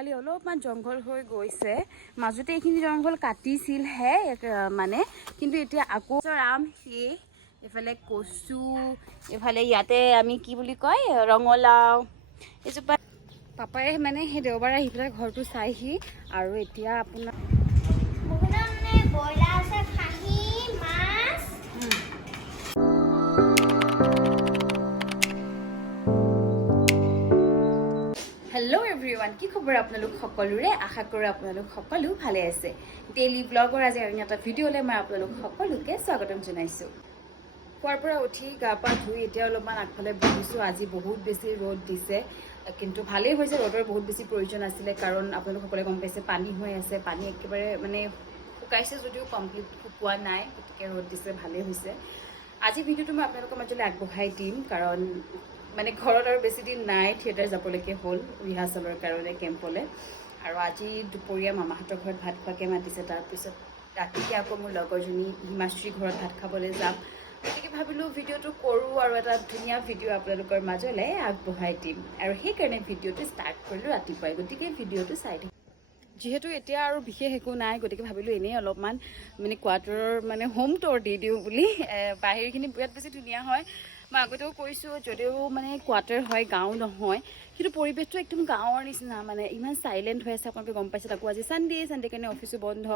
খালি অলপমান জংঘল হৈ গৈছে মাজতে এইখিনি জংঘল কাটিছিলহে মানে কিন্তু এতিয়া আকৌ আম সি এফালে কচু এফালে ইয়াতে আমি কি বুলি কয় ৰঙলাও এজোপা পাপাই মানে সেই দেওবাৰে আহি পেলাই ঘৰটো চাইহি আৰু এতিয়া আপোনাৰ ব্ৰইলাৰ আছে খাহী মাছ হেল্ল' এভৰিৱান কি খবৰ আপোনালোক সকলোৰে আশা কৰোঁ আপোনালোক সকলো ভালে আছে ডেইলি ব্লগৰ আজি অন্য এটা ভিডিঅ'লৈ মই আপোনালোক সকলোকে স্বাগতম জনাইছোঁ খোৱাৰ পৰা উঠি গা পা ধুই এতিয়া অলপমান আগফালে বহিছোঁ আজি বহুত বেছি ৰ'দ দিছে কিন্তু ভালেই হৈছে ৰ'দৰ বহুত বেছি প্ৰয়োজন আছিলে কাৰণ আপোনালোকসকলে গম পাইছে পানী হৈ আছে পানী একেবাৰে মানে শুকাইছে যদিও কমপ্লিট শুকোৱা নাই গতিকে ৰ'দ দিছে ভালেই হৈছে আজি ভিডিঅ'টো মই আপোনালোকৰ মাজলৈ আগবঢ়াই দিম কাৰণ মানে ঘৰত আৰু বেছি দিন নাই থিয়েটাৰ যাবলৈকে হ'ল ৰিহাৰ্চেলৰ কাৰণে কেম্পলৈ আৰু আজি দুপৰীয়া মামাহঁতৰ ঘৰত ভাত খোৱাকৈ মাতিছে তাৰপিছত ৰাতিকৈ আকৌ মোৰ লগৰজনী হিমাশ্ৰীৰ ঘৰত ভাত খাবলৈ যাম গতিকে ভাবিলোঁ ভিডিঅ'টো কৰোঁ আৰু এটা ধুনীয়া ভিডিঅ' আপোনালোকৰ মাজলৈ আগবঢ়াই দিম আৰু সেইকাৰণে ভিডিঅ'টো ষ্টাৰ্ট কৰিলোঁ ৰাতিপুৱাই গতিকে ভিডিঅ'টো চাই দিম যিহেতু এতিয়া আৰু বিশেষ একো নাই গতিকে ভাবিলোঁ এনেই অলপমান মানে কোৱাৰ্টাৰৰ মানে হোম ট'ৰ দি দিওঁ বুলি বাহিৰখিনি বিৰাট বেছি ধুনীয়া হয় মই আগতেও কৈছোঁ যদিও মানে কোৱাৰ্টাৰ হয় গাঁও নহয় কিন্তু পৰিৱেশটো একদম গাঁৱৰ নিচিনা মানে ইমান চাইলেণ্ট হৈ আছে আপোনালোকে গম পাইছে তাকো আজি চানডে কাৰণে অফিচো বন্ধ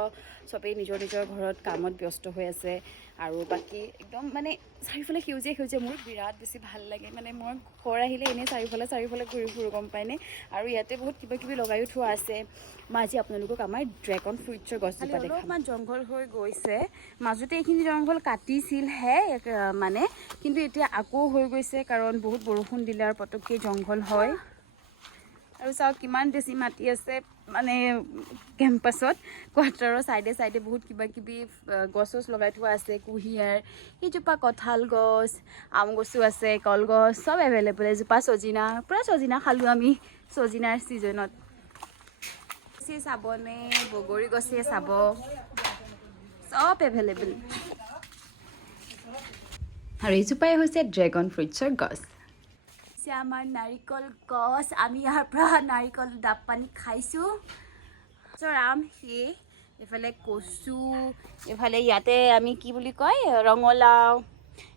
চবেই নিজৰ নিজৰ ঘৰত কামত ব্যস্ত হৈ আছে আৰু বাকী একদম মানে চাৰিওফালে সেউজীয়া মোৰ বিৰাট বেছি ভাল লাগে মানে মই ঘৰ আহিলে এনেই চাৰিওফালে ঘূৰি ফুৰোঁ গম পায়নে আৰু ইয়াতে বহুত কিবা কিবি লগাইও থোৱা আছে মই আজি আপোনালোকক আমাৰ ড্ৰেগন ফ্ৰুইটছৰ গছজোপা দেখাম অলপমান জংঘল হৈ গৈছে মাজতে এইখিনি জংঘল কাটিছিলহে মানে কিন্তু এতিয়া আকৌ হৈ গৈছে কাৰণ বহুত বৰষুণ দিলে আৰু পটককৈ জংঘল হয় আৰু চাওক কিমান বেছি মাটি আছে মানে কেম্পাছত কোৱাৰ্টাৰৰ চাইডে বহুত কিবা কিবি গছ লগাই থোৱা আছে কুঁহিয়াৰ এইজোপা কঁঠাল গছ আম গছো আছে কলগছ চব এভেইলেবল এজোপা ছজিনা পূৰা ছজিনা খালোঁ আমি ছজিনাৰ ছিজনত চাবনে বগৰী গছে চাব চব এভেইলেবল আৰু এইজোপাই হৈছে ড্ৰেগন ফ্ৰুইটছৰ গছ আমাৰ নাৰিকল গছ আমি ইয়াৰ পৰা নাৰিকল ডাব পানী খাইছোঁ আম সি এফালে কচু এফালে ইয়াতে আমি কি বুলি কয় ৰঙলাও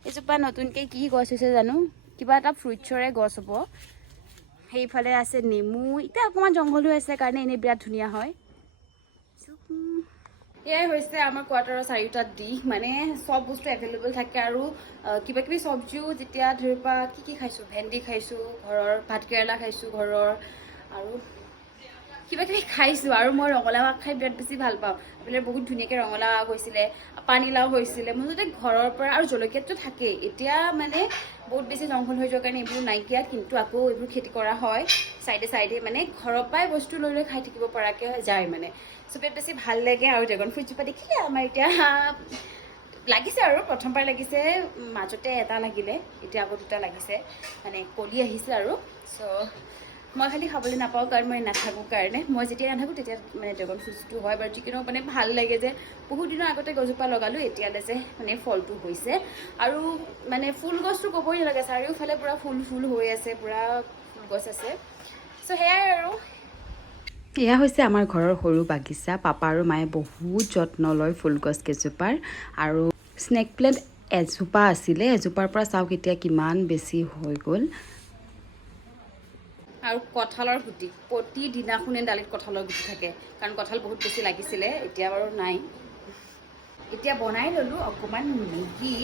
এজোপা নতুনকৈ কি গছ হৈছে জানো কিবা এটা ফ্ৰুইটছৰে গছ হ'ব সেইফালে আছে নেমু এতিয়া অকণমান জংঘল হৈ আছে কাৰণে এনেই বিৰাট ধুনীয়া হয় এয়াই হৈছে আমাৰ কোৱাৰ্টাৰৰ চাৰিওটা দিশ মানে চব বস্তু এভেইলেবল থাকে আৰু কিবা কিবি চব্জিও যেতিয়া ধৰি পৰা কি খাইছোঁ ভেন্দি খাইছোঁ ঘৰৰ ভাতকেৰেলা খাইছোঁ ঘৰৰ আৰু কিবা কিবি খাইছোঁ আৰু মই ৰঙালাও আগ খাই বিৰাট বেছি ভাল পাওঁ এইফালে বহুত ধুনীয়াকৈ ৰঙালাও আগ হৈছিলে পানীলাও হৈছিলে মোৰ যাতে ঘৰৰ পৰা আৰু জলকীয়াটো থাকেই এতিয়া মানে বহুত বেছি জংঘল হৈ যোৱাৰ কাৰণে এইবোৰ নাইকিয়া কিন্তু আকৌ এইবোৰ খেতি কৰা হয় চাইডে মানে ঘৰৰ পৰাই বস্তু লৈ খাই থাকিব পৰাকৈ যায় মানে চ' বিৰাট বেছি ভাল লাগে আৰু ড্ৰেগন ফ্ৰুইটজোপা দেখিলে আমাৰ এতিয়া লাগিছে আৰু প্ৰথমবাৰ লাগিছে মাজতে এটা লাগিলে এতিয়া আকৌ দুটা লাগিছে মানে কলি আহিছে আৰু চ' মই খালি খাবলৈ নাপাওঁ কাৰণ মই নাথাকোঁ কাৰণে মই যেতিয়া নাথাকোঁ তেতিয়া মানে ড্ৰেগন ফ্ৰুইটছটো হয় বাৰু যিকোনো মানে ভাল লাগে যে বহুত দিনৰ আগতে গছজোপা লগালোঁ এতিয়ালৈ যে মানে ফলটো হৈছে আৰু মানে ফুল গছটো ক'বই নালাগে চাৰিওফালে পূৰা ফুল হৈ আছে পূৰা ফুল গছ আছে চ' সেয়াই আৰু এয়া হৈছে আমাৰ ঘৰৰ সৰু বাগিচা পাপা আৰু মায়ে বহুত যত্ন লয় ফুলগছ কেইজোপাৰ আৰু স্নেক প্লেণ্ট এজোপা আছিলে এজোপাৰ পৰা চাওক এতিয়া কিমান বেছি হৈ গ'ল আৰু কঁঠালৰ গুটি প্ৰতিদিনাখনে দালিত কঁঠালৰ গুটি থাকে কাৰণ কঁঠাল বহুত বেছি লাগিছিলে এতিয়া বাৰু নাই এতিয়া বনাই ল'লোঁ অকণমান মেগী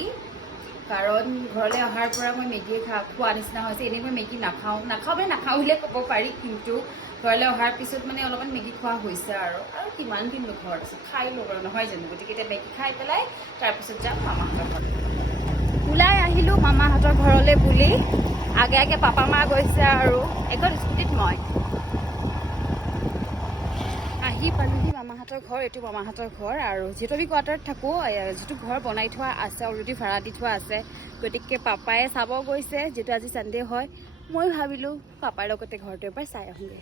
কাৰণ ঘৰলৈ অহাৰ পৰা মই মেগীয়ে খোৱা নিচিনা হৈছে এনেই মই মেগী নাখাওঁ বুলিয়ে ক'ব পাৰি কিন্তু ঘৰলৈ অহাৰ পিছত মানে অলপমান মেগী খোৱা হৈছে আৰু কিমান দিন ঘৰত আছোঁ খাই ল'ব নহয় জানো গতিকে এতিয়া মেগী খাই পেলাই তাৰপিছত যাম মামাহঁতৰ ঘৰত ওলাই আহিলোঁ মামাহঁতৰ ঘৰলৈ বুলি আগে পাপা মা গৈছে আৰু এখন স্কুটিত মই আহি পালোহি মামাহঁতৰ ঘৰ এইটো মামাহঁতৰ ঘৰ আৰু যিহেতু আমি কোৱাৰ্টাৰত থাকোঁ যিটো ঘৰ বনাই থোৱা আছে অলৰেডি ভাড়া দি থোৱা আছে গতিকে পাপাই চাব গৈছে যিহেতু আজি চানডে হয় মই ভাবিলোঁ পাপাৰ লগতে ঘৰটো এবাৰ চাই আহোঁগৈ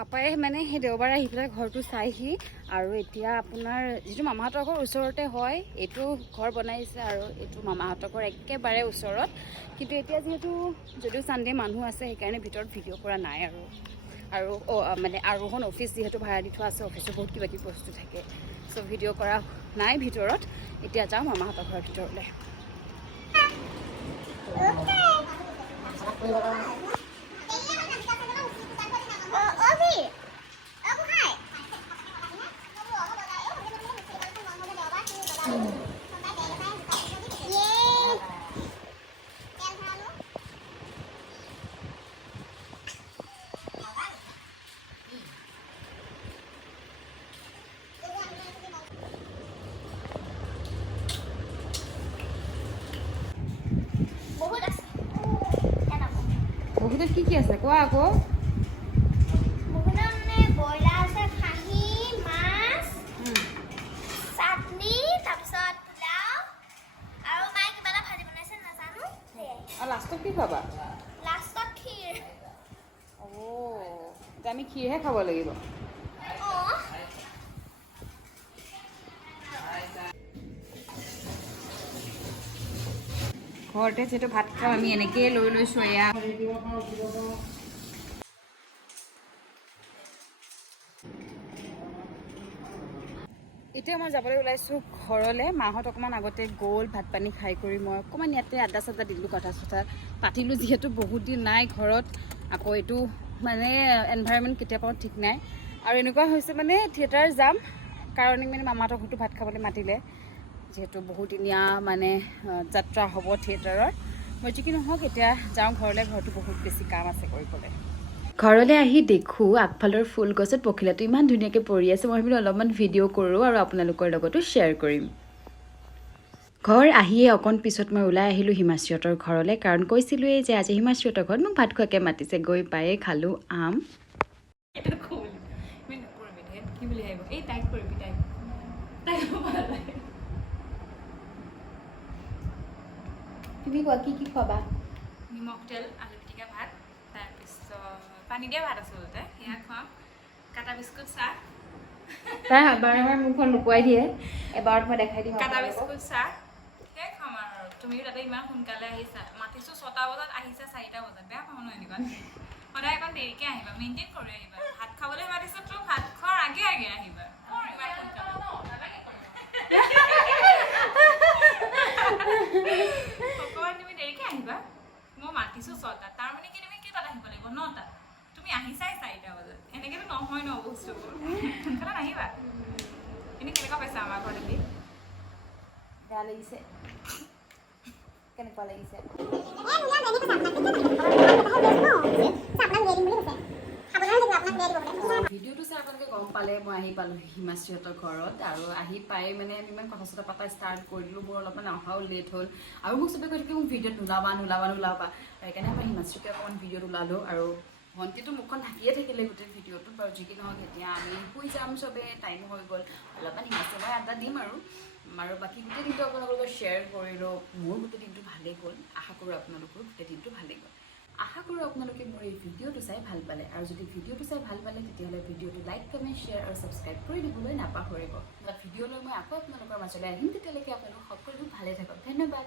পাপাই মানে সেই দেওবাৰে আহি পেলাই ঘৰটো চাইহি আৰু এতিয়া আপোনাৰ যিটো মামাহঁতৰ ঘৰ ওচৰতে হয় এইটো ঘৰ বনাইছে আৰু এইটো মামাহঁতৰ ঘৰ একেবাৰে ওচৰত কিন্তু এতিয়া যিহেতু যদিও চানডে মানুহ আছে সেইকাৰণে ভিতৰত ভিডিঅ' কৰা নাই আৰু মানে আৰোহণ অফিচ যিহেতু ভাড়া দি থোৱা আছে অফিচত বহুত কিবা কিবি বস্তু থাকে চ' ভিডিঅ' কৰা নাই ভিতৰত এতিয়া যাওঁ মামাহঁতৰ ঘৰৰ ভিতৰলৈ বহুতে কি আছে কোৱা আকৌ ব্ৰইলাৰ আছে খাহী মাছ চাটনি তাৰপিছত পোলাও আৰু মায়ে কিবা এটা ভাজি বনাইছে নাজানো আৰু লাষ্টত কি খাবা লাষ্টত ক্ষীৰ এতিয়া আমি ক্ষীৰহে খাব লাগিব ঘৰতে যিহেতু ভাত খাওঁ আমি এনেকেই লৈ লৈছোঁ এয়া এতিয়া মই যাবলৈ ওলাইছোঁ ঘৰলৈ মাহঁত অকণমান আগতে গ'ল ভাত পানী খাই কৰি মই অকণমান ইয়াতে আড্ডা চাড্ডা দিলোঁ কথা চথা পাতিলোঁ যিহেতু বহুত দিন নাই ঘৰত আকৌ এইটো মানে এনভাইৰনমেণ্ট কেতিয়া পাওঁ ঠিক নাই আৰু এনেকুৱা হৈছে মানে থিয়েটাৰ যাম কাৰণে মানে মামাহঁতৰ ঘৰতো ভাত খাবলৈ মাতিলে যিহেতু বহুদিনীয়া মানে যাত্ৰা হ'ব থিয়েটাৰৰ মই যি কি নহওক এতিয়া যাওঁ ঘৰলৈ ঘৰতো বহুত বেছি কাম আছে কৰিবলৈ ঘৰলৈ আহি দেখোঁ আগফালৰ ফুল গছত পখিলাটো ইমান ধুনীয়াকৈ পৰি আছে মই ভাবিলোঁ অলপমান ভিডিঅ' কৰোঁ আৰু আপোনালোকৰ লগতো শ্বেয়াৰ কৰিম ঘৰ আহিয়ে অকণ পিছত মই ওলাই আহিলোঁ হিমাশ্ৰীহঁতৰ ঘৰলৈ কাৰণ কৈছিলোঁৱেই যে আজি হিমাশ্ৰীহঁতৰ ঘৰত মোক ভাত খোৱাকৈ মাতিছে গৈ পায়ে খালোঁ আম তুমি কোৱা কি কি খোৱাবা নিমখ তেল আলু পিটিকা ভাত তাৰপিছত পানী দিয়া ভাত আচলতে সেয়া খুৱাম কাটা বিস্কুট চাহ তাই বাৰে বাৰে মুখখন লুকুৱাই দিয়ে এবাৰত মই দেখাই দিম কাটা বিস্কুট চাহ সেয়াই খাম আৰু তুমিও তাতে ইমান সোনকালে আহিছা মাতিছোঁ 6টা বজাত আহিছা 4টা বজাত বেয়া পাওঁ ন এনেকুৱা সদায় অকণ দেৰিকৈ আহিবা মেইনটেইন কৰি আহিবা ভাত খাবলৈ মাতিছোঁ তো ভাত খোৱাৰ আগে আগে আহিবা ইমান সোনকালে অকণমান তুমি দেৰিকৈ আহিবা মই মাতিছোঁ 6টাত তাৰমানে কি তুমি কেইটাত আহিব লাগিব 9টাত তুমি আহিছাই 4টা বজাত এনেকৈতো নহয় ন বস্তুবোৰ সোনকালে নাহিবা এনেই কেনেকুৱা পাইছা আমাৰ ঘৰত দেখি বেয়া লাগিছে কেনেকুৱা লাগিছে ভিডিঅ'টো চাই আপোনালোকে গম পালে মই আহি পালোঁ হিমাশ্ৰীহঁতৰ ঘৰত আৰু আহি পাই মানে আমি ইমান কথা চথা পতা ষ্টাৰ্ট কৰি দিলোঁ মোৰ অলপমান অহাও লেট হ'ল আৰু মোক চবে কৈ থাকে মোক ভিডিঅ'ত নোলাবা সেইকাৰণে মই হিমাশ্ৰীকে অকণমান ভিডিঅ'ত ওলালোঁ আৰু ভণ্টিটো মুখখন ঢাকিয়ে থাকিলে গোটেই ভিডিঅ'টোত বাৰু যি কি নহওক এতিয়া আমি শুই যাম চবে টাইম হৈ গ'ল অলপমান হিমাশ্ৰী মই আড্ডা দিম আৰু বাকী গোটেই দিনটো আপোনালোকৰ লগত শ্বেয়াৰ কৰিলোঁ মোৰ গোটেই দিনটো ভালেই গ'ল আশা কৰোঁ আপোনালোকৰ গোটেই দিনটো ভালেই গ'ল আশা কৰোঁ আপোনালোকে মোৰ এই ভিডিঅ'টো চাই ভাল পালে আৰু যদি ভিডিঅ'টো চাই ভাল পালে তেতিয়াহ'লে ভিডিঅ'টো লাইক কমেণ্ট শ্বেয়াৰ আৰু ছাবস্ক্ৰাইব কৰি দিবলৈ নাপাহৰিব ভিডিঅ'লৈ মই আকৌ আপোনালোকৰ মাজলৈ আহিম তেতিয়ালৈকে আপোনালোক সকলো ভালে থাকক ধন্যবাদ